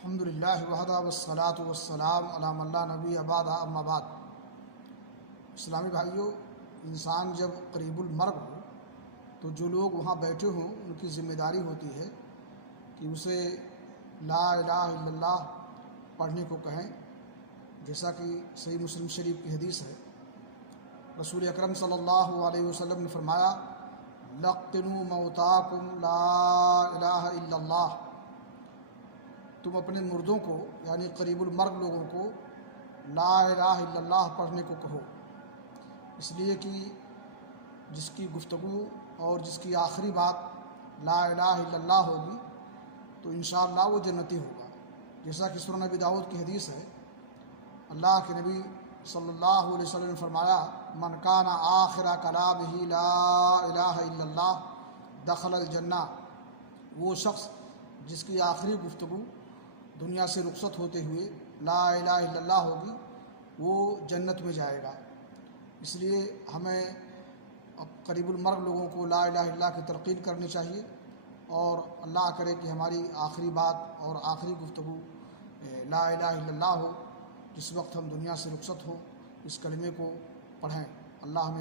الحمد للہ وحدہ والصلاۃ والسلام علی من لا نبی بعد اما بعد۔ اسلامی بھائیوں، انسان جب قریب المرگ ہو تو جو لوگ وہاں بیٹھے ہوں ان کی ذمہ داری ہوتی ہے کہ اسے لا الہ الا اللہ پڑھنے کو کہیں، جیسا کہ صحیح مسلم شریف کی حدیث ہے۔ رسول اکرم صلی اللہ علیہ وسلم نے فرمایا، لقنوا موتاکم لا الہ الا اللہ، تم اپنے مردوں کو یعنی قریب المرگ لوگوں کو لا الہ الا اللہ پڑھنے کو کہو، اس لیے کہ جس کی گفتگو اور جس کی آخری بات لا الہ الا اللہ ہوگی تو انشاءاللہ وہ جنتی ہوگا، جیسا کہ سنن ابی داؤد کی حدیث ہے۔ اللہ کے نبی صلی اللہ علیہ وسلم نے فرمایا، من کان آخر کلامہ لا الہ الا اللہ دخل الجنہ، وہ شخص جس کی آخری گفتگو دنیا سے رخصت ہوتے ہوئے لا الہ الا اللہ ہوگی وہ جنت میں جائے گا۔ اس لیے ہمیں قریب المرگ لوگوں کو لا الہ الا اللہ کی تلقین کرنی چاہیے، اور اللہ کرے کہ ہماری آخری بات اور آخری گفتگو لا الہ الا اللہ ہو، جس وقت ہم دنیا سے رخصت ہو اس کلمے کو پڑھیں۔ اللہ ہمیں